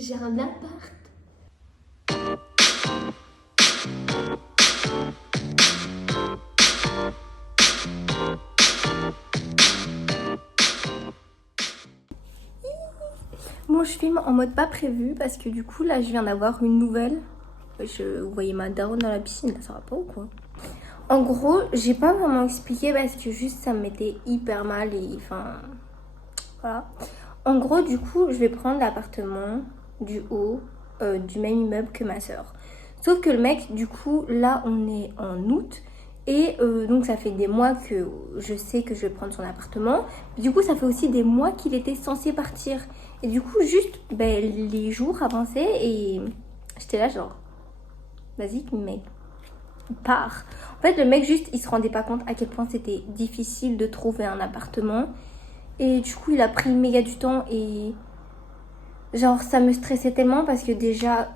J'ai un appart. Bon, je filme en mode pas prévu parce que du coup, là, je viens d'avoir une nouvelle. Vous voyez ma daronne dans la piscine, là, ça va pas ou quoi? En gros, j'ai pas vraiment expliqué parce que juste ça me mettait hyper mal et enfin. Voilà. En gros, du coup, je vais prendre l'appartement du haut du même immeuble que ma soeur. Sauf que le mec, du coup, là, on est en août. Et donc, ça fait des mois que je sais que je vais prendre son appartement. Du coup, ça fait aussi des mois qu'il était censé partir. Et du coup, juste, ben, les jours avançaient et j'étais là, genre, vas-y, mec, pars. En fait, le mec, juste, il se rendait pas compte à quel point c'était difficile de trouver un appartement. Et du coup, il a pris méga du temps et genre ça me stressait tellement parce que déjà,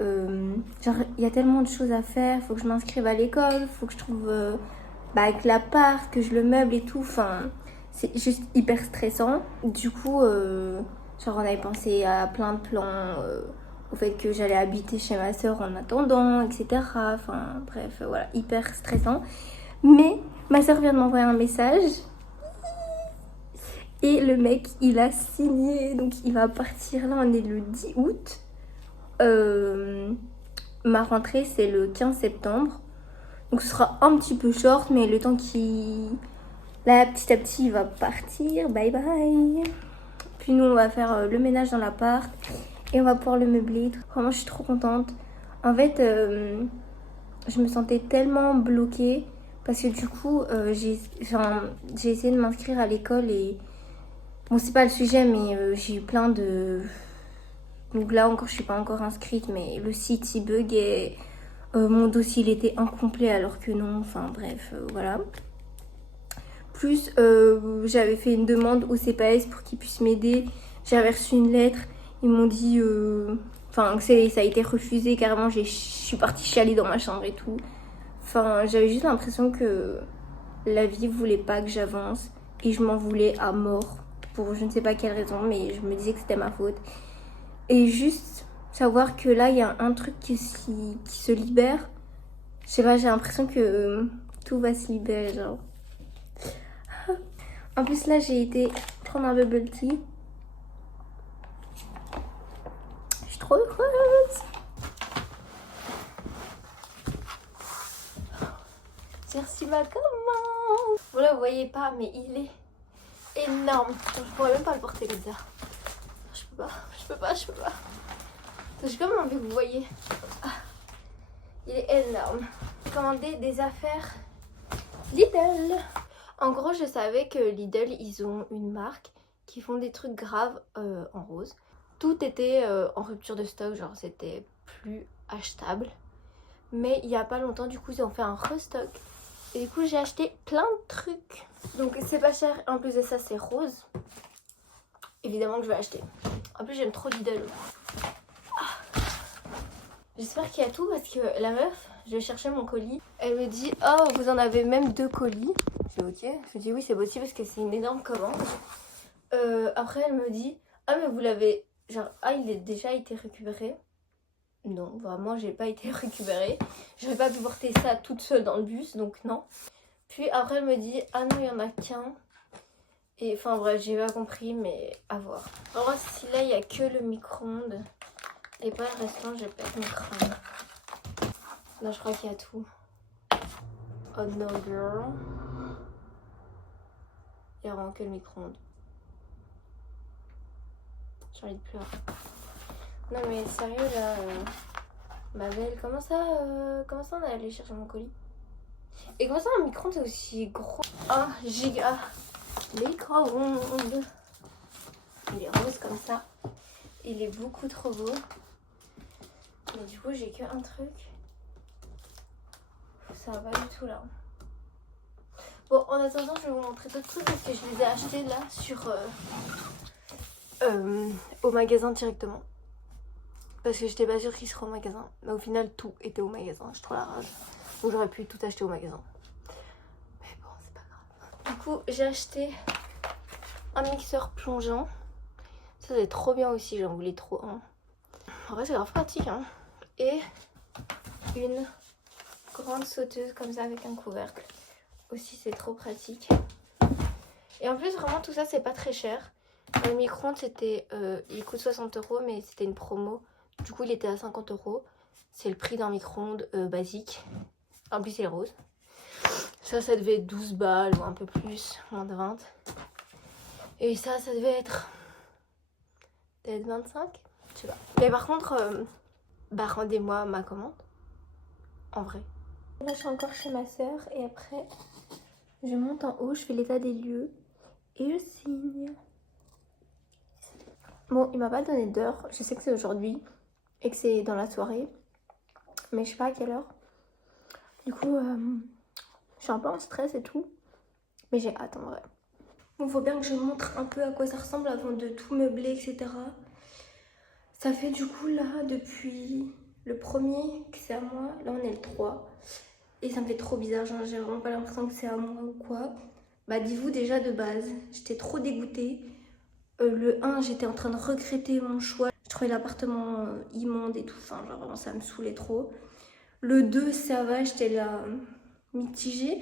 genre il y a tellement de choses à faire. Faut que je m'inscrive à l'école, faut que je trouve avec l'appart, que je le meuble et tout. Enfin, c'est juste hyper stressant. Du coup, genre on avait pensé à plein de plans, au fait que j'allais habiter chez ma soeur en attendant, etc. Enfin bref, voilà, hyper stressant. Mais ma soeur vient de m'envoyer un message. Et le mec, il a signé, donc il va partir là, on est le 10 août. Ma rentrée, c'est le 15 septembre. Donc ce sera un petit peu short, mais le temps qu'il... Là, petit à petit, il va partir. Bye bye. Puis nous, on va faire le ménage dans l'appart. Et on va pouvoir le meubler. Vraiment, je suis trop contente. En fait, je me sentais tellement bloquée. Parce que du coup, j'ai essayé de m'inscrire à l'école et... Bon, c'est pas le sujet, mais j'ai eu plein de... Donc là encore, je suis pas encore inscrite, mais le site il bug et mon dossier il était incomplet alors que non. Enfin bref, voilà. Plus j'avais fait une demande au CPS pour qu'ils puissent m'aider. J'avais reçu une lettre. Ils m'ont dit... Enfin, ça a été refusé carrément. Je suis partie chialer dans ma chambre et tout. Enfin, j'avais juste l'impression que la vie voulait pas que j'avance. Et je m'en voulais à mort. Pour je ne sais pas quelle raison, mais je me disais que c'était ma faute. Et juste savoir que là, il y a un truc qui se libère. Je sais pas, j'ai l'impression que tout va se libérer, genre. En plus, là, j'ai été prendre un bubble tea. Je suis trop heureuse. J'ai reçu ma commande. Voilà, vous voyez pas, mais il est énorme. Je pourrais même pas le porter comme ça. Je peux pas, je peux pas, je peux pas. J'ai comme envie que vous voyez. Ah, il est énorme. J'ai commandé des affaires Lidl. En gros, je savais que Lidl, ils ont une marque qui font des trucs graves en rose. Tout était en rupture de stock, genre c'était plus achetable. Mais il y a pas longtemps, du coup, ils ont fait un restock. Et du coup, j'ai acheté plein de trucs. Donc c'est pas cher. En plus de ça, c'est rose. Évidemment que je vais acheter. En plus, j'aime trop Lidl. Ah. J'espère qu'il y a tout parce que la meuf, je vais chercher mon colis. Elle me dit, oh, vous en avez même 2 colis. Je dis ok. Je dis oui, c'est possible parce que c'est une énorme commande. Après, elle me dit, ah, mais vous l'avez. Genre, ah, il a déjà été récupéré. Non, vraiment, j'ai pas été récupérée. J'aurais pas pu porter ça toute seule dans le bus, donc non. Puis après, elle me dit, ah non, il y en a qu'un. Et enfin, bref, j'ai pas compris, mais à voir. Alors, si là, il y a que le micro-ondes et pas le restant, je pète mon crâne. Non, je crois qu'il y a tout. Oh no, girl. Il y a vraiment que le micro-ondes. J'ai envie de pleurer. Non mais sérieux là, ma belle, comment ça on est allé chercher mon colis? Et comment ça un micro-ondes c'est aussi gros? 1 giga micro-ondes. Il est rose comme ça. Il est beaucoup trop beau. Mais du coup j'ai que un truc. Ça va pas du tout là. Bon, en attendant je vais vous montrer d'autres trucs parce que je les ai achetés là sur au magasin directement. Parce que j'étais pas sûre qu'il serait au magasin. Mais au final, tout était au magasin. Je trouve la rage. Donc j'aurais pu tout acheter au magasin. Mais bon, c'est pas grave. Du coup, j'ai acheté un mixeur plongeant. Ça, c'est trop bien aussi. J'en voulais trop un. En vrai c'est grave pratique hein. Et une grande sauteuse comme ça avec un couvercle. Aussi c'est trop pratique. Et en plus vraiment tout ça c'est pas très cher. Le micro-ondes c'était, il coûte 60 € mais c'était une promo. Du coup il était à 50 €. C'est le prix d'un micro-ondes basique. En plus il est rose. Ça devait être 12 balles ou un peu plus, moins de 20. Et ça devait être peut-être 25, je sais pas. Mais par contre, bah rendez-moi ma commande, en vrai. Là je suis encore chez ma soeur et après je monte en haut, je fais l'état des lieux et je signe. Bon, il m'a pas donné d'heure, je sais que c'est aujourd'hui et que c'est dans la soirée, mais je sais pas à quelle heure. Du coup, je suis un peu en stress et tout, mais j'ai hâte en vrai. Bon, faut bien que je montre un peu à quoi ça ressemble avant de tout meubler, etc. Ça fait du coup là, depuis le premier que c'est à moi, là on est le 3. Et ça me fait trop bizarre, genre j'ai vraiment pas l'impression que c'est à moi ou quoi. Bah dites-vous déjà de base, j'étais trop dégoûtée. Le 1, j'étais en train de regretter mon choix. Je trouvais l'appartement immonde et tout, enfin genre vraiment ça me saoulait trop. Le 2, ça va, j'étais là mitigée.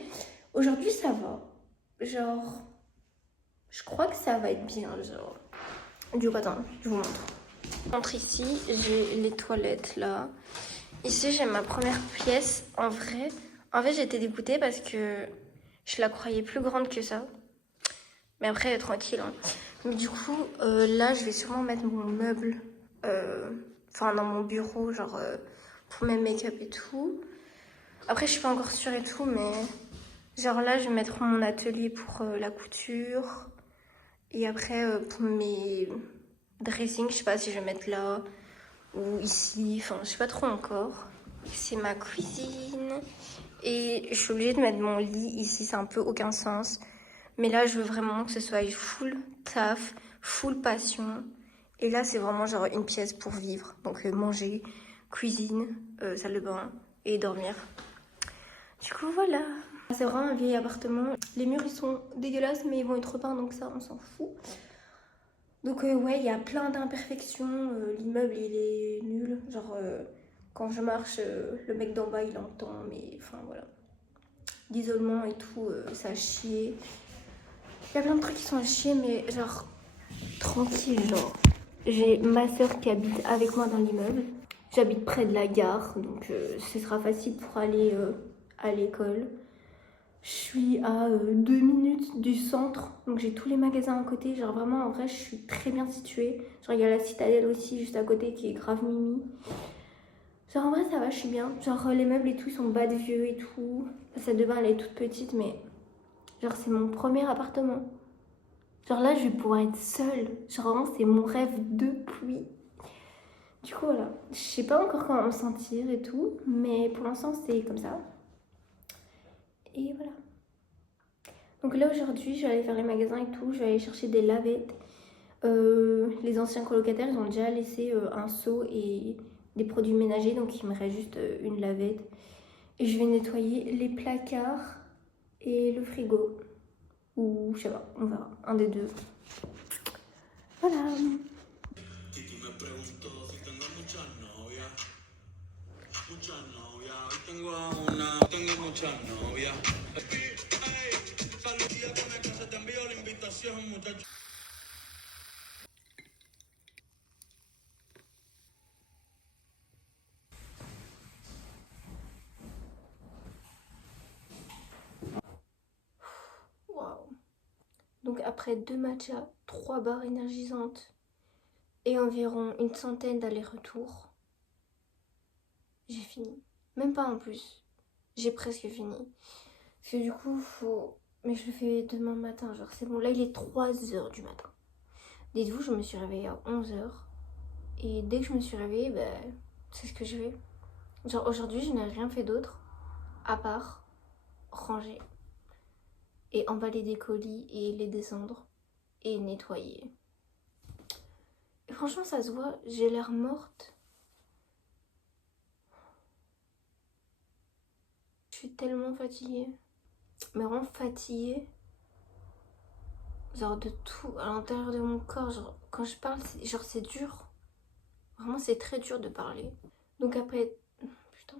Aujourd'hui ça va, genre je crois que ça va être bien, genre. Du coup attends, je vous montre. Je montre ici, j'ai les toilettes là. Ici j'ai ma première pièce. En fait j'étais dégoûtée parce que je la croyais plus grande que ça. Mais après tranquille hein. Mais du coup là je vais sûrement mettre mon meuble enfin dans mon bureau genre pour mes make-up et tout. Après je suis pas encore sûre et tout mais genre là je vais mettre mon atelier pour la couture. Et après pour mes dressings je sais pas si je vais mettre là ou ici, enfin je sais pas trop encore. C'est ma cuisine et je suis obligée de mettre mon lit ici, ça a un peu aucun sens. Mais là je veux vraiment que ce soit full taf, full passion. Et là c'est vraiment genre une pièce pour vivre. Donc manger, cuisine, salle de bain et dormir. Du coup voilà. C'est vraiment un vieil appartement. Les murs ils sont dégueulasses mais ils vont être repeints donc ça on s'en fout. Donc ouais, il y a plein d'imperfections, l'immeuble il est nul, genre quand je marche, le mec d'en bas il entend, mais enfin voilà. L'isolement et tout, ça a chié. Il y a plein de trucs qui sont à chier, mais genre tranquille, genre. J'ai ma soeur qui habite avec moi dans l'immeuble. J'habite près de la gare, donc ce sera facile pour aller à l'école. Je suis à 2 minutes du centre, donc j'ai tous les magasins à côté. Genre vraiment, en vrai, je suis très bien située. Genre il y a la Citadelle aussi juste à côté qui est grave mimi. Genre en vrai, ça va, je suis bien. Genre les meubles et tout, ils sont bas de vieux et tout. La salle de bain, elle est toute petite, mais genre c'est mon premier appartement. Genre là, je vais pouvoir être seule. Genre vraiment, c'est mon rêve depuis. Du coup, voilà. Je sais pas encore comment me sentir et tout, mais pour l'instant, c'est comme ça. Et voilà. Donc là aujourd'hui je vais aller faire les magasins et tout, je vais aller chercher des lavettes. Les anciens colocataires ils ont déjà laissé un seau et des produits ménagers donc il me reste juste une lavette. Et je vais nettoyer les placards et le frigo. Ou je sais pas, on verra, un des deux. Voilà. Waouh. Donc après 2 matchas, 3 barres énergisantes et environ une centaine d'allers-retours, j'ai fini. Même pas en plus. J'ai presque fini. Parce que du coup, faut... Mais je le fais demain matin, genre c'est bon. Là, il est 3h du matin. Dites-vous, je me suis réveillée à 11h. Et dès que je me suis réveillée, ben, c'est ce que je fais. Genre aujourd'hui, je n'ai rien fait d'autre à part ranger et emballer des colis et les descendre et nettoyer. Et franchement, ça se voit, j'ai l'air morte. Je suis tellement fatiguée. Mais vraiment fatiguée. Genre de tout à l'intérieur de mon corps. Genre, quand je parle, genre c'est dur. Vraiment, c'est très dur de parler. Donc après... Putain.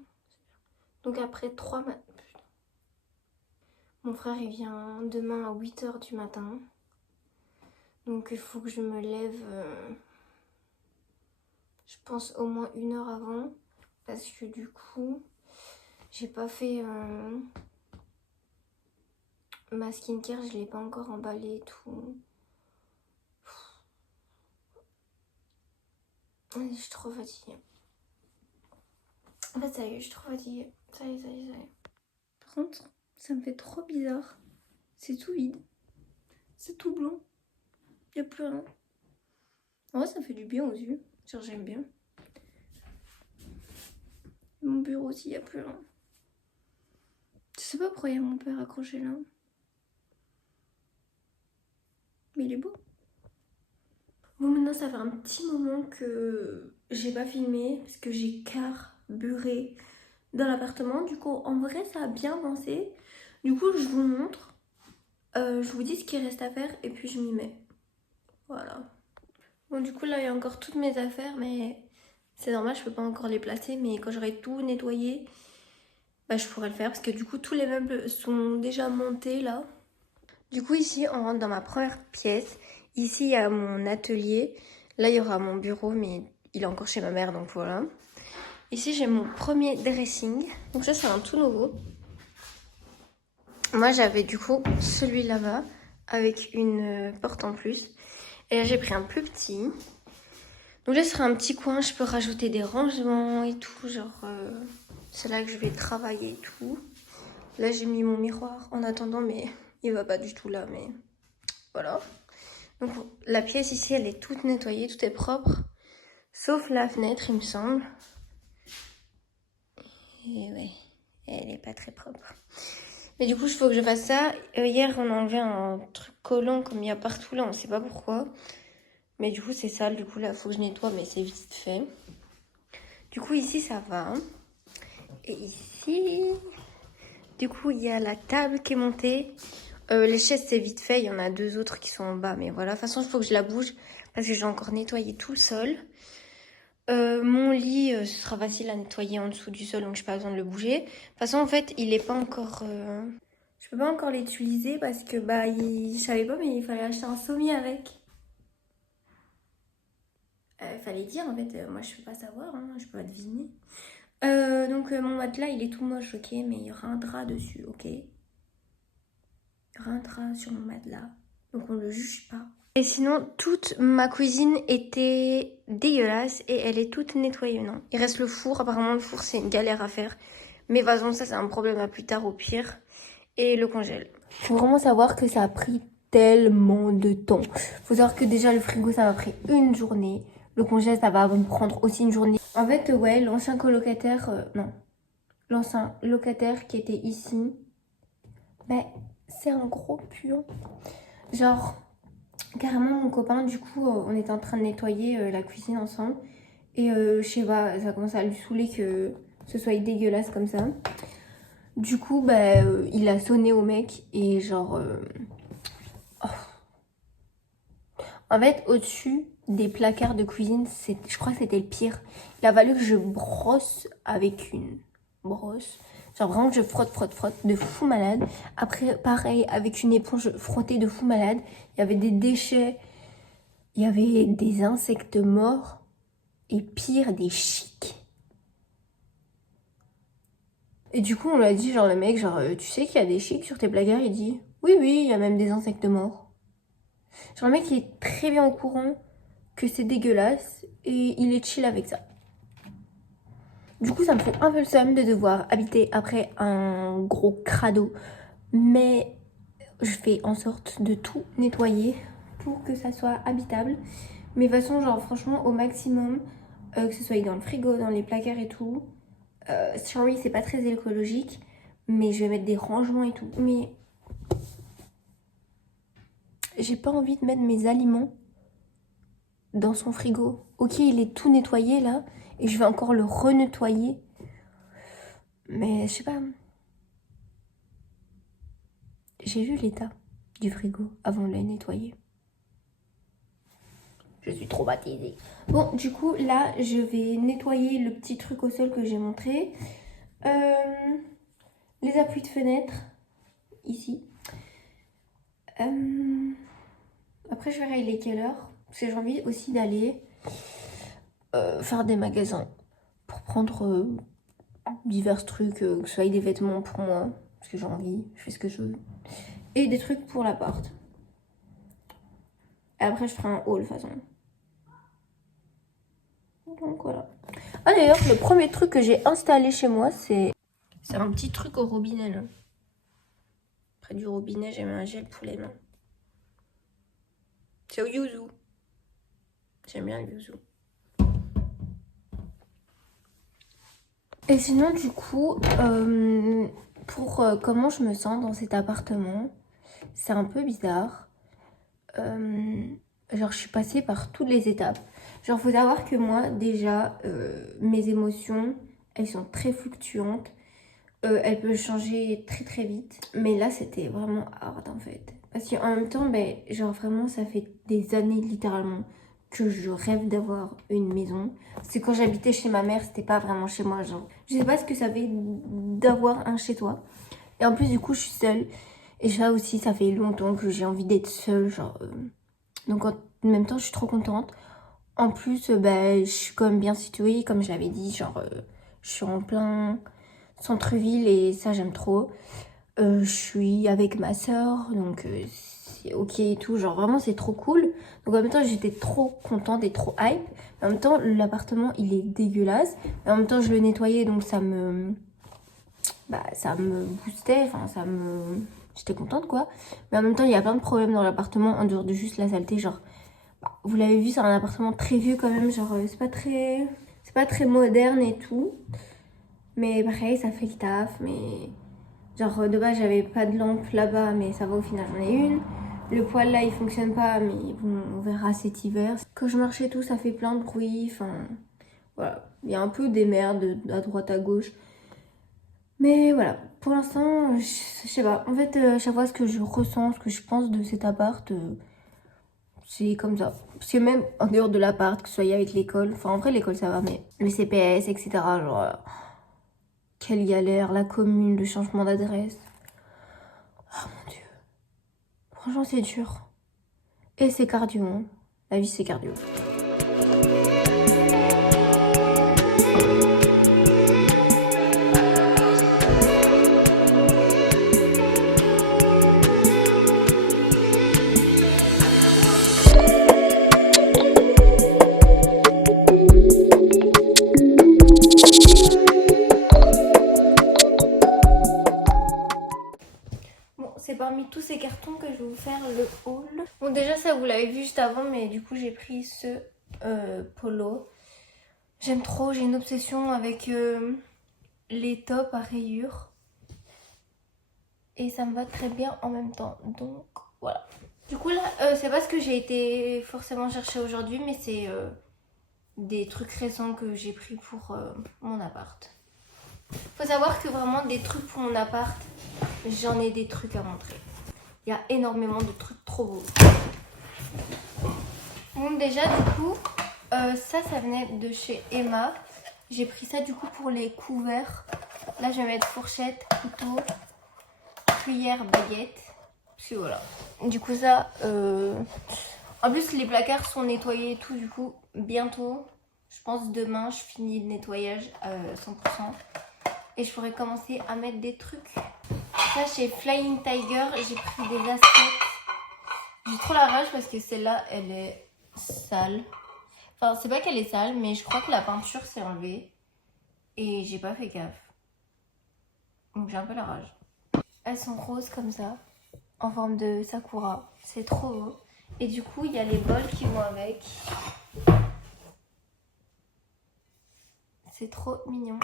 Donc après 3 mois... Mon frère, il vient demain à 8 h du matin. Donc il faut que je me lève, je pense au moins 1 heure avant. Parce que du coup, j'ai pas fait ma skincare, je l'ai pas encore emballée et tout. Je suis trop fatiguée. En fait, ça y est, je suis trop fatiguée. Ça y est, ça y est, ça y est. Par contre, ça me fait trop bizarre. C'est tout vide. C'est tout blanc. Y a plus rien. En vrai, ça fait du bien aux yeux. Genre, j'aime bien. Mon bureau aussi, y a plus rien. Je sais pas pourquoi il y a mon père accroché là. Mais il est beau. Bon, maintenant, ça fait un petit moment que j'ai pas filmé parce que j'ai carburé dans l'appartement. Du coup, en vrai, ça a bien avancé. Du coup, je vous montre. Je vous dis ce qu'il reste à faire et puis je m'y mets. Voilà. Bon, du coup, là, il y a encore toutes mes affaires, mais c'est normal, je peux pas encore les placer. Mais quand j'aurai tout nettoyé, bah, je pourrai le faire parce que du coup, tous les meubles sont déjà montés là. Du coup, ici, on rentre dans ma première pièce. Ici, il y a mon atelier. Là, il y aura mon bureau, mais il est encore chez ma mère, donc voilà. Ici, j'ai mon premier dressing. Donc ça, c'est un tout nouveau. Moi, j'avais du coup celui là-bas avec une porte en plus. Et là, j'ai pris un plus petit. Donc là, ce sera un petit coin. Je peux rajouter des rangements et tout. Genre, c'est là que je vais travailler et tout. Là, j'ai mis mon miroir en attendant, mais il va pas du tout là, mais voilà. Donc la pièce ici, elle est toute nettoyée, tout est propre. Sauf la fenêtre, il me semble. Et ouais, elle est pas très propre. Mais du coup, il faut que je fasse ça. Hier, on a enlevé un truc collant comme il y a partout là, on sait pas pourquoi. Mais du coup, c'est sale. Du coup, là, il faut que je nettoie, mais c'est vite fait. Du coup, ici, ça va. Et ici, du coup, il y a la table qui est montée. Les chaises, c'est vite fait. Il y en a 2 autres qui sont en bas. Mais voilà, de toute façon, il faut que je la bouge parce que j'ai encore nettoyé tout le sol. Mon lit, ce sera facile à nettoyer en dessous du sol, donc j'ai pas besoin de le bouger. De toute façon, en fait, il est pas encore... Je peux pas encore l'utiliser parce que, bah, je savais pas, mais il fallait acheter un sommier avec. Fallait dire, en fait, moi je peux pas savoir, hein, je peux pas deviner. Donc mon matelas, il est tout moche, ok, mais il y aura un drap dessus, ok. Il y aura un drap sur mon matelas, donc on le juge pas. Et sinon, toute ma cuisine était dégueulasse et elle est toute nettoyée, non. Il reste le four, apparemment le four c'est une galère à faire. Mais de toute façon, ça c'est un problème à plus tard au pire. Et le congèle. Faut vraiment savoir que ça a pris tellement de temps. Faut savoir que déjà le frigo ça m'a pris une journée. Le congèle ça va me prendre aussi une journée. En fait, ouais, l'ancien colocataire, non. L'ancien locataire qui était ici, ben c'est un gros puant. Genre... Carrément, mon copain, du coup, on était en train de nettoyer la cuisine ensemble. Et je sais pas, ça commence à lui saouler que ce soit dégueulasse comme ça. Du coup, bah, il a sonné au mec et genre... oh. En fait, au-dessus des placards de cuisine, je crois que c'était le pire. Il a fallu que je brosse avec une brosse. Genre vraiment, je frotte de fou malade. Après, pareil, avec une éponge, frotter de fou malade. Il y avait des déchets. Il y avait des insectes morts et pire, des chics. Et du coup, on lui a dit, genre, le mec, genre, tu sais qu'il y a des chics sur tes placards? Il dit, oui, oui, il y a même des insectes morts. Genre, le mec, il est très bien au courant que c'est dégueulasse et il est chill avec ça. Du coup, ça me fait un peu le seum de devoir habiter après un gros crado. Mais je fais en sorte de tout nettoyer pour que ça soit habitable. Mais de toute façon, genre, franchement, au maximum, que ce soit dans le frigo, dans les placards et tout. Sorry, c'est pas très écologique, mais je vais mettre des rangements et tout. Mais j'ai pas envie de mettre mes aliments dans son frigo. Ok, il est tout nettoyé là, et je vais encore le renettoyer. Mais je sais pas. J'ai vu l'état du frigo avant de le nettoyer. Je suis traumatisée. Bon, du coup, là, je vais nettoyer le petit truc au sol que j'ai montré. Les appuis de fenêtre, ici. Après, je verrai il est quelle heure. Parce que j'ai envie aussi d'aller faire des magasins pour prendre divers trucs, que ce soit des vêtements pour moi, parce que j'ai envie, je fais ce que je veux. Et des trucs pour l'appart. Et après, je ferai un haul, de toute façon. Donc voilà. Ah d'ailleurs, le premier truc que j'ai installé chez moi, c'est un petit truc au robinet là. Près du robinet, j'ai mis un gel pour les mains. C'est au yuzu. J'aime bien le yuzu. Et sinon, du coup, pour comment je me sens dans cet appartement, c'est un peu bizarre. Genre, je suis passée par toutes les étapes. Genre, faut savoir que moi, déjà, mes émotions, elles sont très fluctuantes. Elles peuvent changer très très vite. Mais là, c'était vraiment hard en fait. Parce qu'en même temps, ben, genre vraiment, ça fait des années littéralement que je rêve d'avoir une maison. Parce que quand j'habitais chez ma mère, c'était pas vraiment chez moi. Genre, je sais pas ce que ça fait d'avoir un chez toi. Et en plus, du coup, je suis seule. Et ça aussi, ça fait longtemps que j'ai envie d'être seule. Genre, donc en même temps, je suis trop contente. En plus, ben, je suis quand même bien située, comme je l'avais dit. Genre, je suis en plein centre-ville et ça, j'aime trop. Je suis avec ma soeur, donc c'est ok et tout. Genre, vraiment, c'est trop cool. Donc en même temps, j'étais trop contente et trop hype. En même temps, l'appartement, il est dégueulasse. Mais en même temps, je le nettoyais, donc ça me boostait. Enfin, j'étais contente, quoi. Mais en même temps, il y a plein de problèmes dans l'appartement, en dehors de juste la saleté. Genre, vous l'avez vu, c'est un appartement très vieux quand même. Genre, c'est pas très moderne et tout. Mais pareil, ça fait le taf. Mais genre, de base, j'avais pas de lampe là-bas, mais ça va, au final, j'en ai une. Le poêle là, il fonctionne pas, mais bon, on verra cet hiver. Quand je marche et tout, ça fait plein de bruit. Enfin, voilà. Il y a un peu des merdes à droite, à gauche. Mais voilà, pour l'instant, je sais pas. En fait, chaque fois, ce que je ressens, ce que je pense de cet appart, c'est comme ça. Parce que même en dehors de l'appart, que ce soit avec l'école, enfin en vrai l'école ça va, mais le CPS, etc. Genre, quelle galère, la commune, le changement d'adresse. Oh mon dieu. Franchement c'est dur. Et c'est cardio, hein. La vie c'est cardio. C'est parmi tous ces cartons que je vais vous faire le haul. Bon déjà ça vous l'avez vu juste avant, mais du coup j'ai pris ce polo. J'aime trop, j'ai une obsession avec les tops à rayures. Et ça me va très bien en même temps, donc voilà. Du coup là, c'est pas ce que j'ai été forcément chercher aujourd'hui, mais c'est des trucs récents que j'ai pris pour mon appart. Faut savoir que vraiment des trucs pour mon appart, j'en ai des trucs à montrer. Il y a énormément de trucs trop beaux. Bon déjà du coup, ça venait de chez Emma. J'ai pris ça du coup pour les couverts. Là je vais mettre fourchette, couteau, cuillère, baguette. Puis voilà. Du coup ça, en plus les placards sont nettoyés et tout, du coup bientôt, je pense demain, je finis le nettoyage à 100%. Et je pourrais commencer à mettre des trucs. Ça chez Flying Tiger, j'ai pris des assiettes. J'ai trop la rage parce que celle-là, elle est sale. Enfin, c'est pas qu'elle est sale, mais je crois que la peinture s'est enlevée. Et j'ai pas fait gaffe. Donc j'ai un peu la rage. Elles sont roses comme ça, en forme de sakura. C'est trop beau. Et du coup, il y a les bols qui vont avec. C'est trop mignon.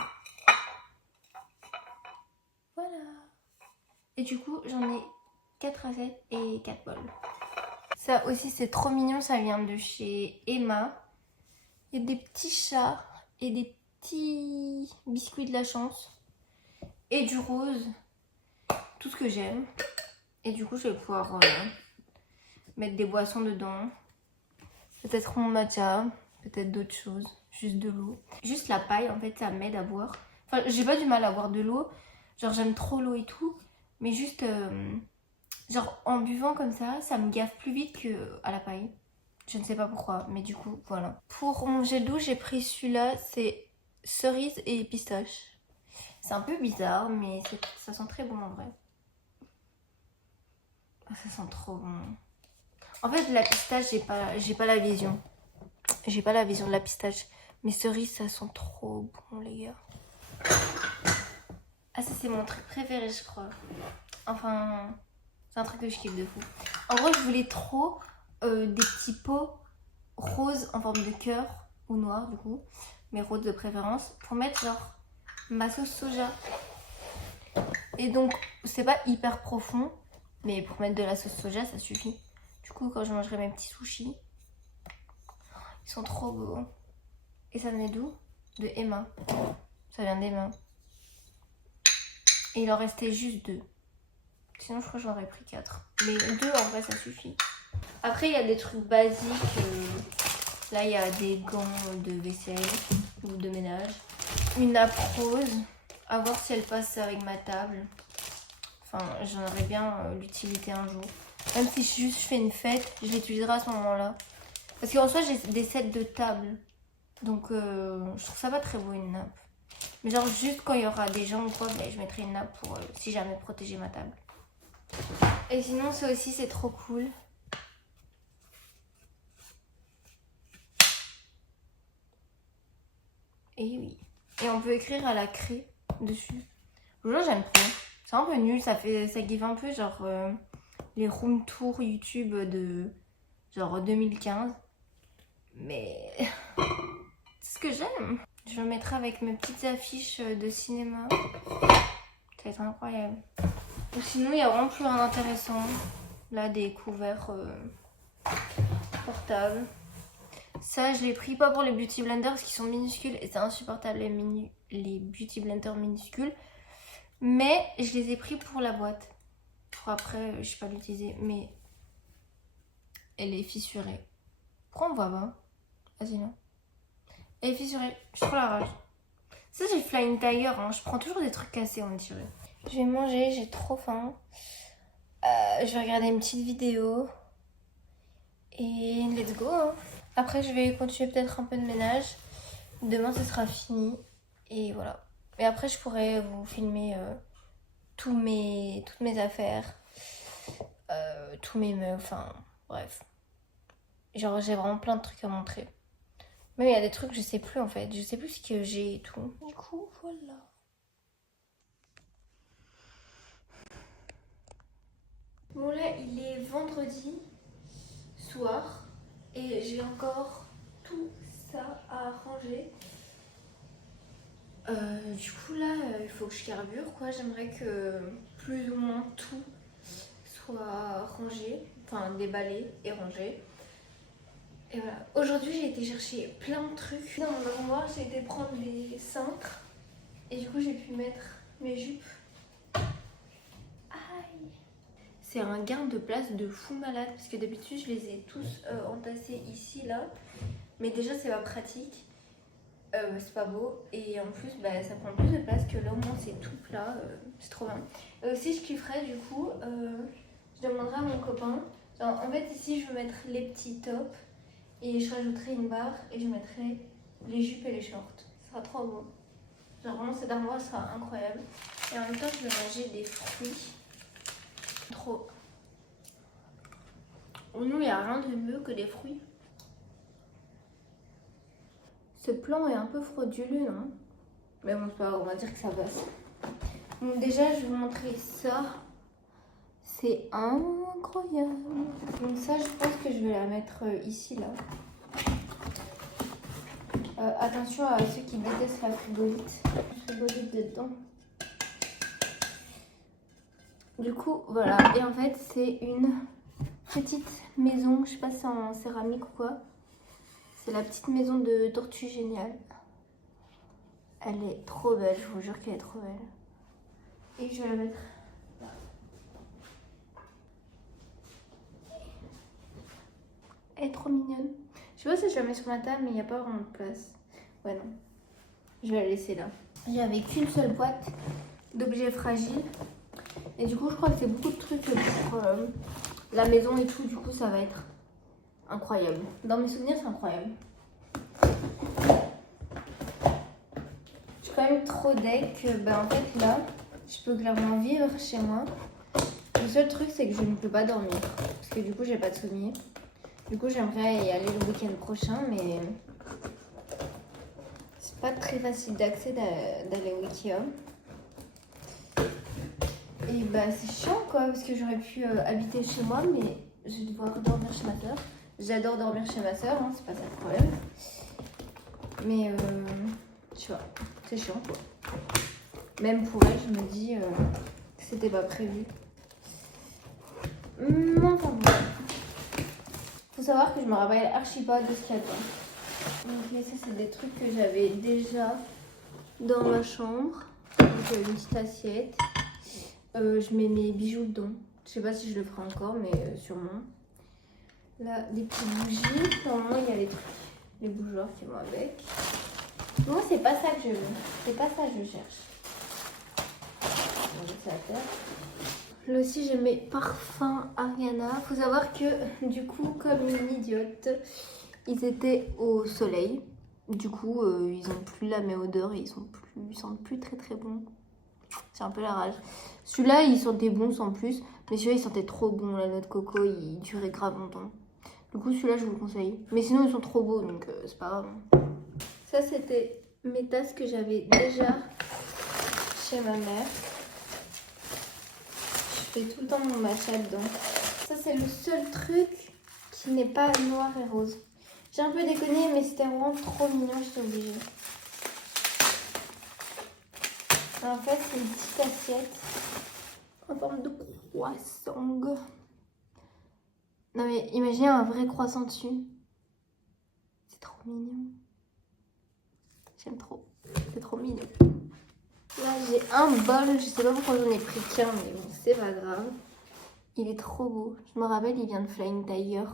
Voilà. Et du coup, j'en ai 4 assiettes et 4 bols. Ça aussi, c'est trop mignon. Ça vient de chez Emma. Il y a des petits chats et des petits biscuits de la chance. Et du rose. Tout ce que j'aime. Et du coup, je vais pouvoir mettre des boissons dedans. peut-être mon matcha, peut-être d'autres choses, juste de l'eau. Juste la paille, en fait, ça m'aide à boire. Enfin, j'ai pas du mal à boire de l'eau, genre j'aime trop l'eau et tout, mais juste, genre en buvant comme ça me gaffe plus vite que à la paille. Je ne sais pas pourquoi, mais du coup, voilà. Pour mon gel douche, j'ai pris celui-là, c'est cerise et pistache. C'est un peu bizarre, mais ça sent très bon en vrai. Ah, ça sent trop bon. En fait, la pistache, j'ai pas la vision. J'ai pas la vision de la pistache. Mais cerise, ça sent trop bon, les gars. Ah, ça, c'est mon truc préféré, je crois. Enfin, c'est un truc que je kiffe de fou. En gros, je voulais trop des petits pots roses en forme de cœur, ou noir, du coup. Mais rose de préférence. Pour mettre, genre, ma sauce soja. Et donc, c'est pas hyper profond. Mais pour mettre de la sauce soja, ça suffit. Du coup, quand je mangerai mes petits sushis, ils sont trop beaux. Et ça venait d'où? De Emma. Ça vient d'Emma. Et il en restait juste 2. Sinon, je crois que j'en aurais pris 4. Mais 2, en vrai, ça suffit. Après, il y a des trucs basiques. Là, il y a des gants de vaisselle ou de ménage. Une nappe rose. À voir si elle passe avec ma table. Enfin, j'en aurais bien l'utilité un jour. Même si je fais une fête, je l'utiliserai à ce moment-là. Parce qu'en soi, j'ai des sets de table. Donc, je trouve ça pas très beau une nappe. Mais genre, juste quand il y aura des gens ou quoi, ben, je mettrai une nappe pour, si jamais, protéger ma table. Et sinon, ça aussi, c'est trop cool. Et oui. Et on peut écrire à la craie dessus. Genre, j'aime trop. C'est un peu nul, ça give un peu genre les room tours YouTube de genre 2015. Mais c'est ce que j'aime. Je le mettrai avec mes petites affiches de cinéma. Ça va être incroyable. Ou sinon, il n'y a vraiment plus rien d'intéressant. Là, des couverts portables. Ça, je l'ai pris pas pour les beauty blenders parce qu'ils sont minuscules et c'est insupportable les beauty blenders minuscules. Mais je les ai pris pour la boîte. Pour après, je sais pas l'utiliser, mais elle est fissurée. Pourquoi on voit pas? Vas-y, là. Elle est fissurée. Je suis trop la rage. Ça, c'est Flying Tiger. Hein. Je prends toujours des trucs cassés, on dirait. Je vais manger, j'ai trop faim. Je vais regarder une petite vidéo. Et let's go. Hein. Après, je vais continuer peut-être un peu de ménage. Demain, ce sera fini. Et voilà. Et après, je pourrais vous filmer toutes mes affaires. Tous mes meubles. Enfin, bref. Genre, j'ai vraiment plein de trucs à montrer. Même il y a des trucs, je sais plus en fait. Je sais plus ce que j'ai et tout. Du coup, voilà. Bon, là, il est vendredi soir. Et j'ai encore tout ça à ranger. Du coup, là, il faut que je carbure, quoi. J'aimerais que plus ou moins tout soit rangé. Enfin, déballé et rangé. Et voilà. Aujourd'hui, j'ai été chercher plein de trucs. Dans mon armoire, j'ai été prendre les cintres. Et du coup, j'ai pu mettre mes jupes. Aïe! C'est un gain de place de fou malade. Parce que d'habitude, je les ai tous entassés ici, là. Mais déjà, c'est pas pratique. C'est pas beau. Et en plus, bah, ça prend plus de place que là. Au moins, c'est tout plat. C'est trop bien. Aussi, je kifferais, du coup, je demanderai à mon copain. Genre, en fait, ici, je vais mettre les petits tops. Et je rajouterai une barre et je mettrai les jupes et les shorts. Ce sera trop beau. Genre vraiment cette armoire sera incroyable. Et en même temps je vais manger des fruits. Trop. Nous il n'y a rien de mieux que des fruits. Ce plan est un peu frauduleux, non? Mais bon c'est pas grave, on va dire que ça passe. Donc déjà je vais vous montrer ça. C'est incroyable. Donc ça je pense que je vais la mettre ici là. Attention à ceux qui détestent la frigolite. Frigolite dedans. Du coup, voilà. Et en fait, c'est une petite maison. Je sais pas si c'est en céramique ou quoi. C'est la petite maison de Tortue Géniale. Elle est trop belle. Je vous jure qu'elle est trop belle. Et je vais la mettre là. Elle est trop mignonne. Je sais pas si je la mets sur ma table, mais il n'y a pas vraiment de place. Ouais, non. Je vais la laisser là. J'avais qu'une seule boîte d'objets fragiles. Et du coup, je crois que c'est beaucoup de trucs pour la maison et tout. Du coup, ça va être incroyable. Dans mes souvenirs, c'est incroyable. Je suis quand même trop deg que, en fait, là, je peux clairement vivre chez moi. Le seul truc, c'est que je ne peux pas dormir. Parce que du coup, j'ai pas de sommeil. Du coup, j'aimerais y aller le week-end prochain, mais c'est pas très facile d'accès d'aller au Ikea. Et c'est chiant quoi, parce que j'aurais pu habiter chez moi, mais je vais devoir dormir chez ma soeur. J'adore dormir chez ma soeur, hein, c'est pas ça le problème. Mais tu vois, c'est chiant quoi. Même pour elle, je me dis que c'était pas prévu. Enfin bon. Faut savoir que je me rappelle archi pas de ce qu'il y a dedans. Donc ça c'est des trucs que j'avais déjà dans ma chambre. Donc une petite assiette. Je mets mes bijoux dedans. Je sais pas si je le ferai encore, mais sûrement. Là, des petites bougies. Normalement, il y a les trucs, les bougeoirs qui vont avec. Moi, c'est pas ça que je veux. C'est pas ça que je cherche. On va mettre ça à terre. Là aussi, j'ai mes parfums Ariana. Faut savoir que, du coup, comme une idiote, ils étaient au soleil. Du coup, ils ont plus la même odeur et ils sentent plus très très bon. C'est un peu la rage. Celui-là, il sentait bon sans plus. Mais celui-là, il sentait trop bon. La noix de coco, il durait grave longtemps. Du coup, celui-là, je vous le conseille. Mais sinon, ils sont trop beaux, donc c'est pas grave. Ça, c'était mes tasses que j'avais déjà chez ma mère. Je fais tout le temps mon matcha dedans. Ça, c'est le seul truc qui n'est pas noir et rose. J'ai un peu déconné, mais c'était vraiment trop mignon, j'étais obligée. En fait, c'est une petite assiette en forme de croissant. Non mais imaginez un vrai croissant dessus. C'est trop mignon. J'aime trop. C'est trop mignon. Là, j'ai un bol. Je sais pas pourquoi j'en ai pris qu'un, mais bon, c'est pas grave. Il est trop beau. Je me rappelle, il vient de Flying Tiger.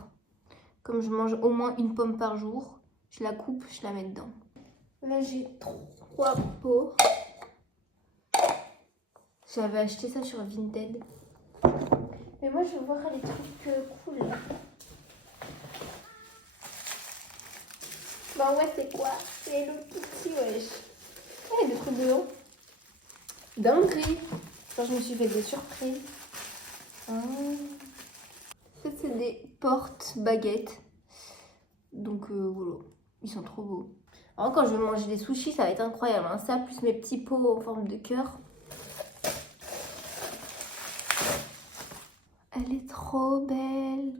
Comme je mange au moins une pomme par jour, je la coupe, je la mets dedans. Là, j'ai 3 pots. J'avais acheté ça sur Vinted. Mais moi, je veux voir les trucs cool. Ouais, c'est quoi? C'est Hello Kitty, wesh. Il y a des trucs dedans. Dinguerie. Quand je me suis fait des surprises. Ça, c'est des porte-baguettes. Donc, voilà. Ils sont trop beaux. Alors, quand je vais manger des sushis, ça va être incroyable. Hein. Ça, plus mes petits pots en forme de cœur. Elle est trop belle.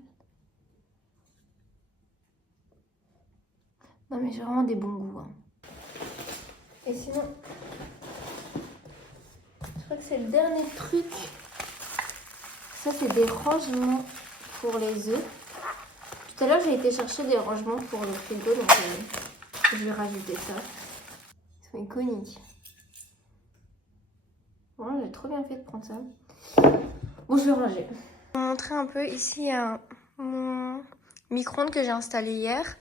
Non mais j'ai vraiment des bons goûts. Hein. Et sinon, je crois que c'est le dernier truc. Ça c'est des rangements pour les œufs. Tout à l'heure j'ai été chercher des rangements pour le frigo, donc je vais rajouter ça. Ils sont iconiques. Bon, j'ai trop bien fait de prendre ça. Bon, je vais ranger. Je vais vous montrer un peu ici mon micro-ondes que j'ai installé hier.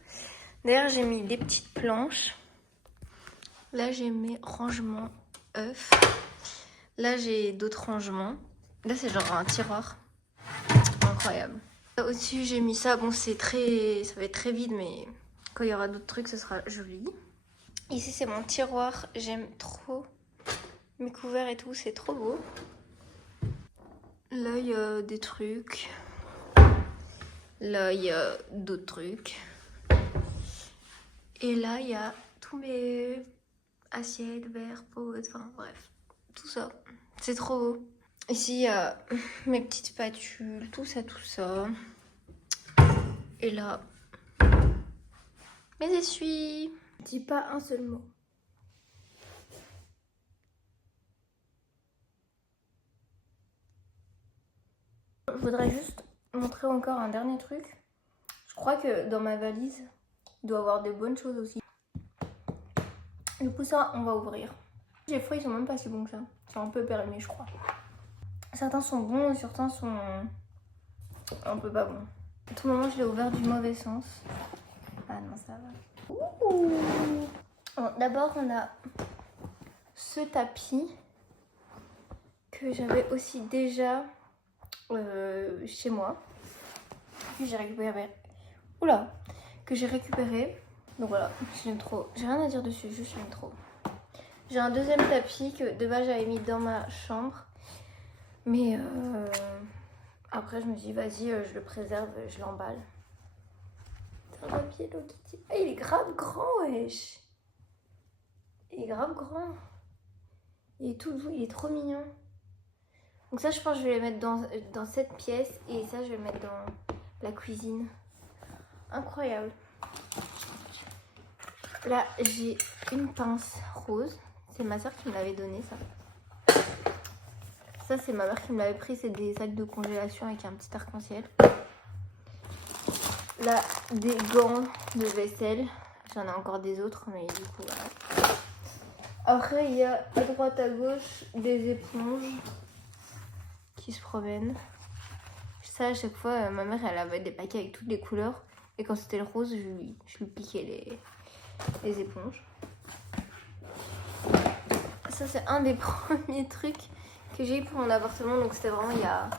D'ailleurs, j'ai mis des petites planches. Là, j'ai mes rangements œufs. Là, j'ai d'autres rangements. Là, c'est genre un tiroir. Incroyable. Au-dessus, j'ai mis ça. Bon, ça va être très vide, mais quand il y aura d'autres trucs, ce sera joli. Ici, c'est mon tiroir. J'aime trop mes couverts et tout. C'est trop beau. Là, il y a des trucs. Là, il y a d'autres trucs. Et là, il y a tous mes assiettes, verres, pots, enfin bref, tout ça. C'est trop beau. Ici, il y a mes petites spatules, tout ça, tout ça. Et là, mes essuies. Je dis pas un seul mot. Je voudrais juste montrer encore un dernier truc. Je crois que dans ma valise, il doit y avoir des bonnes choses aussi. Du coup, ça, on va ouvrir. Les fruits, ils sont même pas si bons que ça. Ils sont un peu périmés, je crois. Certains sont bons et certains sont un peu pas bons. À tout moment, je l'ai ouvert du mauvais sens. Ah non, ça va. Ouh. Bon, d'abord, on a ce tapis que j'avais aussi déjà chez moi. Que j'ai récupéré. Oula! Que j'ai récupéré. Donc voilà, je l'aime trop. J'ai rien à dire dessus, juste je l'aime trop. J'ai un deuxième tapis que de base j'avais mis dans ma chambre. Mais après je me dis vas-y, je le préserve, je l'emballe. C'est un papier Hello Kitty. Ah, il est grave grand, wesh. Il est grave grand. Il est tout doux, il est trop mignon. Donc ça, je pense que je vais le mettre dans cette pièce. Et ça, je vais le mettre dans la cuisine. Incroyable. Là, j'ai une pince rose. C'est ma soeur qui me l'avait donné, ça. Ça, c'est ma mère qui me l'avait pris. C'est des sacs de congélation avec un petit arc-en-ciel. Là, des gants de vaisselle. J'en ai encore des autres, mais du coup, voilà. Après, il y a à droite, à gauche, des éponges qui se promènent. Ça, à chaque fois, ma mère, elle avait des paquets avec toutes les couleurs. Et quand c'était le rose, je lui piquais les éponges. Ça, c'est un des premiers trucs que j'ai eu pour mon appartement. Donc, c'était vraiment il y a...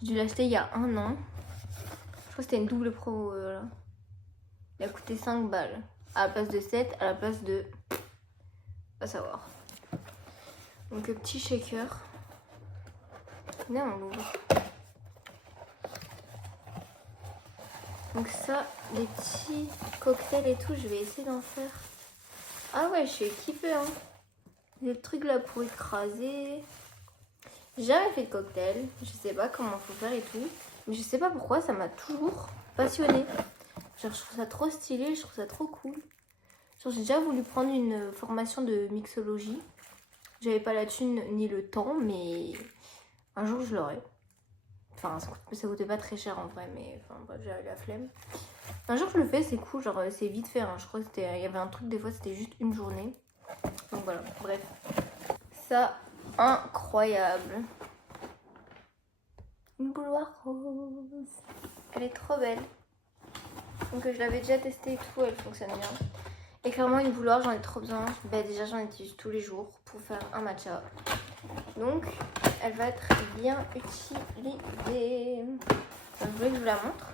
J'ai dû l'acheter il y a 1 an. Je crois que c'était une double promo. Voilà. Il a coûté 5 balles. À la place de 7, à la place de... Pas savoir. Donc, petit shaker. Non, on l'ouvre. Donc ça, les petits cocktails et tout, je vais essayer d'en faire. Ah ouais, je suis équipée, hein. Des trucs là pour écraser. J'ai jamais fait de cocktail. Je sais pas comment faut faire et tout. Mais je sais pas pourquoi, ça m'a toujours passionnée. Genre, je trouve ça trop stylé, je trouve ça trop cool. Genre, j'ai déjà voulu prendre une formation de mixologie. J'avais pas la thune ni le temps, mais un jour je l'aurai. Enfin, ça coûtait pas très cher en vrai, mais enfin, bref, j'avais la flemme. Un jour je le fais, c'est cool, genre c'est vite fait. Hein. Je crois qu'il y avait un truc, des fois c'était juste une journée. Donc voilà, bref. Ça, incroyable. Une bouilloire rose. Elle est trop belle. Donc je l'avais déjà testée et tout, elle fonctionne bien. Et clairement, une bouilloire, j'en ai trop besoin. Bah, déjà, j'en utilise tous les jours pour faire un matcha. Donc, elle va être bien utilisée. Donc, je voulais que je vous la montre.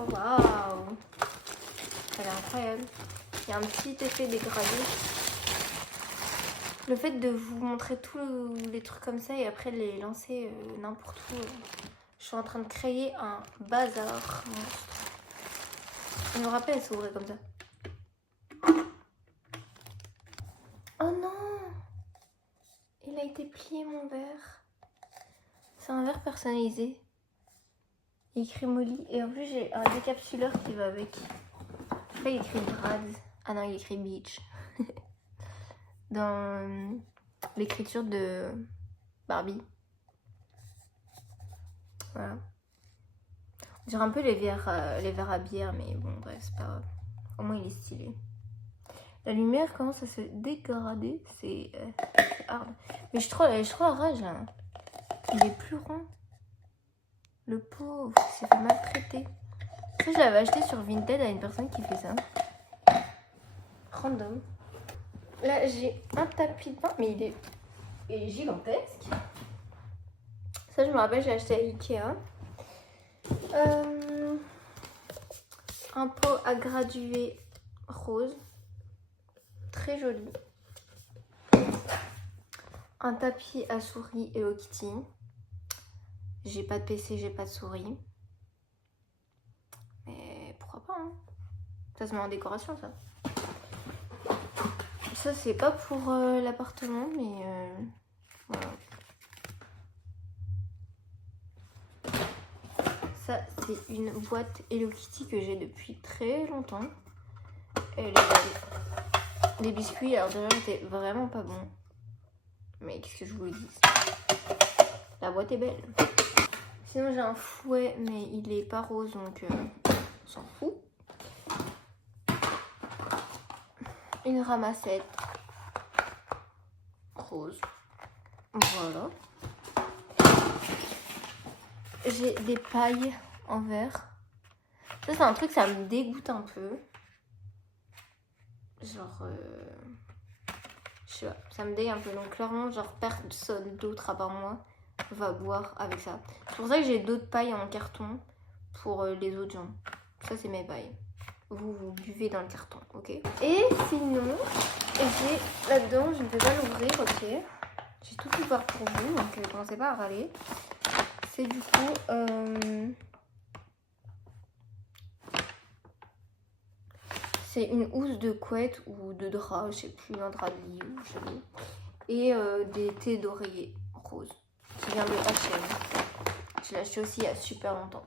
Oh, waouh! Elle est incroyable. Il y a un petit effet dégradé. Le fait de vous montrer tous les trucs comme ça et après les lancer n'importe où, je suis en train de créer un bazar monstre. Je me rappelle, elle s'ouvrait comme ça. Oh non! Il a été plié mon verre. C'est un verre personnalisé. Il est écrit Molly. Et en plus, j'ai un décapsuleur qui va avec. Après, il écrit Brads. Ah non, il écrit Beach. Dans l'écriture de Barbie. Voilà. On dirait un peu les verres à bière, mais bon, bref, c'est pas grave. Au moins, il est stylé. La lumière commence à se dégrader, c'est hard. Mais je suis trop à rage là. Il est plus rond. Le pauvre, il s'est fait maltraiter. Ça, je l'avais acheté sur Vinted à une personne qui fait ça. Random. Là, j'ai un tapis de bain, mais il est gigantesque. Ça, je me rappelle, j'ai acheté à Ikea. Un pot à graduer rose. Très joli. Un tapis à souris Hello Kitty. J'ai pas de PC, j'ai pas de souris. Mais pourquoi pas, hein. Ça se met en décoration, ça. Ça, c'est pas pour l'appartement, mais voilà. Ça, c'est une boîte Hello Kitty que j'ai depuis très longtemps. Elle est belle. Les biscuits, alors déjà, c'était vraiment pas bon. Mais qu'est-ce que je vous le dis? La boîte est belle. Sinon, j'ai un fouet, mais il est pas rose, donc on s'en fout. Une ramassette rose. Voilà. J'ai des pailles en verre. Ça, c'est un truc, ça me dégoûte un peu. Genre, je sais pas, ça me dégoûte un peu. Donc, clairement, genre, personne d'autre à part moi va boire avec ça. C'est pour ça que j'ai d'autres pailles en carton pour les autres gens. Ça, c'est mes pailles. Vous buvez dans le carton, ok? Et sinon, j'ai là-dedans, je ne vais pas l'ouvrir, ok? J'ai tout pu voir pour vous, donc commencez pas à râler. C'est du coup... c'est une housse de couette ou de drap, je sais plus, un drap de lit ou je sais pas. Et des thés d'oreiller rose qui vient de H&M. Je l'ai acheté aussi il y a super longtemps.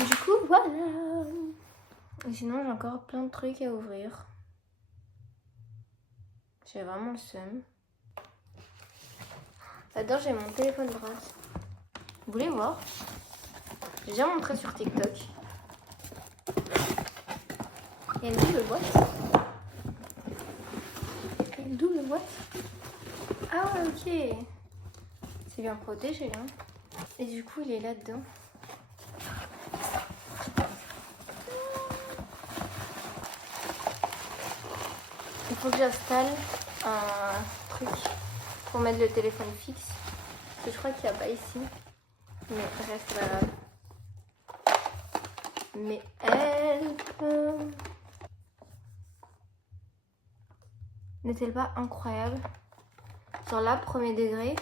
Et du coup, voilà. Et sinon, j'ai encore plein de trucs à ouvrir. J'ai vraiment le seum. Là-dedans, j'ai mon téléphone brasse. Vous voulez voir? J'ai déjà montré sur TikTok. Il y a une double boîte. Une double boîte. Ah ouais, ok. C'est bien protégé, hein. Et du coup, il est là-dedans. Il faut que j'installe un truc pour mettre le téléphone fixe. Que je crois qu'il n'y a pas ici. Mais bref, c'est pas grave. Mais elle n'est-elle pas incroyable? Genre là, premier degré,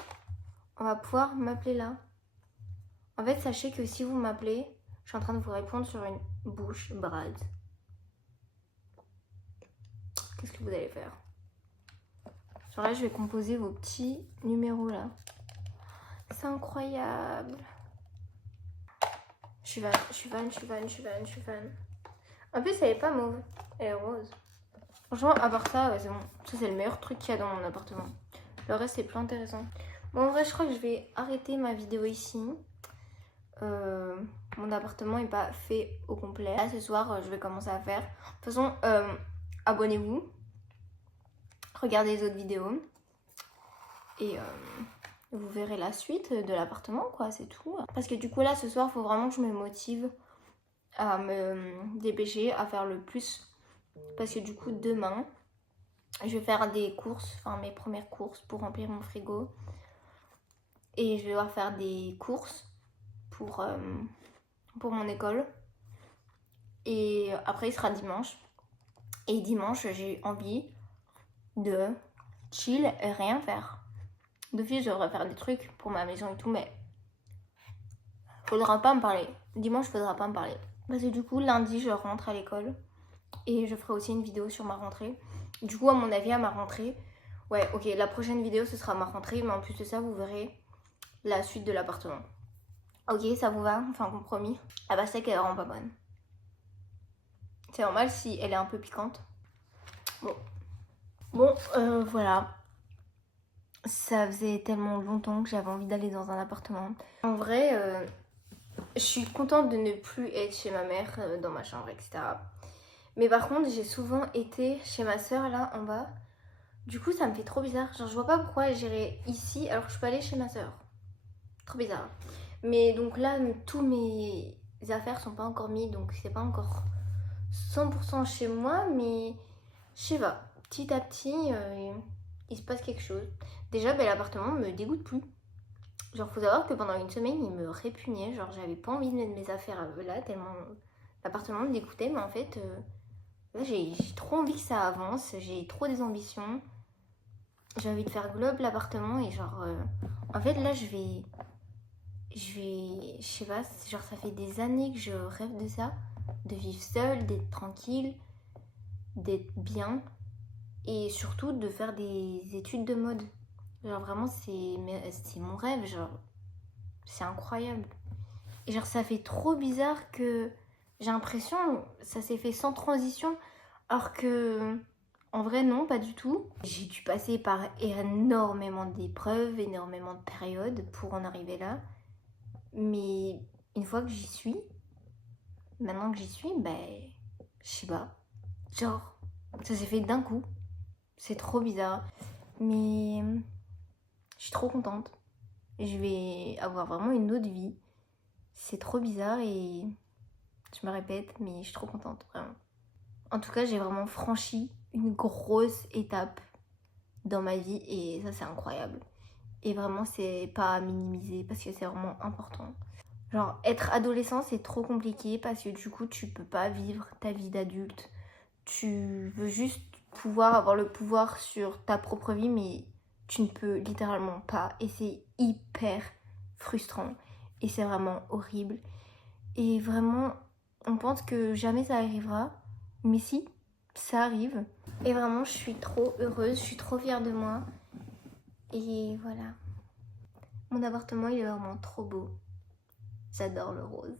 on va pouvoir m'appeler là. En fait, sachez que si vous m'appelez, je suis en train de vous répondre sur une bouche brade. Qu'est-ce que vous allez faire? Genre là, je vais composer vos petits numéros là. C'est incroyable. Je suis fan. En plus, elle est pas mauve, elle est rose. Franchement, à part ça, ouais, c'est bon. Ça, c'est le meilleur truc qu'il y a dans mon appartement. Le reste, c'est plus intéressant. Bon, en vrai, je crois que je vais arrêter ma vidéo ici. Mon appartement n'est pas fait au complet. Là, ce soir, je vais commencer à faire. De toute façon, abonnez-vous. Regardez les autres vidéos. Et vous verrez la suite de l'appartement, quoi, c'est tout. Parce que du coup, là, ce soir, il faut vraiment que je me motive à me dépêcher, à faire le plus. Parce que du coup, demain, je vais faire des courses, enfin mes premières courses pour remplir mon frigo. Et je vais devoir faire des courses pour mon école. Et après, il sera dimanche. Et dimanche, j'ai envie de chill et rien faire. D'office, je devrais faire des trucs pour ma maison et tout, mais faudra pas me parler. Dimanche, faudra pas me parler. Parce que du coup, lundi, je rentre à l'école. Et je ferai aussi une vidéo sur ma rentrée. Du coup, à mon avis, à ma rentrée... Ouais, ok, la prochaine vidéo, ce sera ma rentrée. Mais en plus de ça, vous verrez la suite de l'appartement. Ok, ça vous va? Enfin, compromis. La pastèque, elle est vraiment pas bonne. C'est normal si elle est un peu piquante. Bon, voilà. Ça faisait tellement longtemps que j'avais envie d'aller dans un appartement. En vrai, je suis contente de ne plus être chez ma mère, dans ma chambre, etc. Mais par contre, j'ai souvent été chez ma soeur là en bas. Du coup, ça me fait trop bizarre. Genre, je vois pas pourquoi j'irais ici alors que je peux aller chez ma soeur. Trop bizarre. Mais donc là, tous mes affaires sont pas encore mises, donc c'est pas encore 100% chez moi, mais je sais pas. Petit à petit, il se passe quelque chose. Déjà, l'appartement me dégoûte plus. Genre, faut savoir que pendant une semaine, il me répugnait. Genre, j'avais pas envie de mettre mes affaires là, tellement l'appartement me dégoûtait. Mais en fait, là, j'ai trop envie que ça avance. J'ai trop des ambitions. J'ai envie de faire globe l'appartement. Et genre, en fait, là, je sais pas, genre, ça fait des années que je rêve de ça. De vivre seule, d'être tranquille, d'être bien. Et surtout, de faire des études de mode. Genre vraiment c'est mon rêve, genre c'est incroyable. Et genre ça fait trop bizarre que j'ai l'impression ça s'est fait sans transition alors que en vrai non, pas du tout. J'ai dû passer par énormément d'épreuves, énormément de périodes pour en arriver là. Mais une fois que j'y suis, maintenant que j'y suis, je sais pas. Genre ça s'est fait d'un coup. C'est trop bizarre. Mais je suis trop contente. Je vais avoir vraiment une autre vie. C'est trop bizarre et je me répète, mais je suis trop contente, vraiment. En tout cas, j'ai vraiment franchi une grosse étape dans ma vie et ça, c'est incroyable. Et vraiment, c'est pas à minimiser parce que c'est vraiment important. Genre, être adolescent, c'est trop compliqué parce que du coup, tu peux pas vivre ta vie d'adulte. Tu veux juste pouvoir avoir le pouvoir sur ta propre vie, mais tu ne peux littéralement pas. Et c'est hyper frustrant. Et c'est vraiment horrible. Et vraiment, on pense que jamais ça arrivera. Mais si, ça arrive. Et vraiment, je suis trop heureuse, je suis trop fière de moi. Et voilà. Mon appartement, il est vraiment trop beau. J'adore le rose.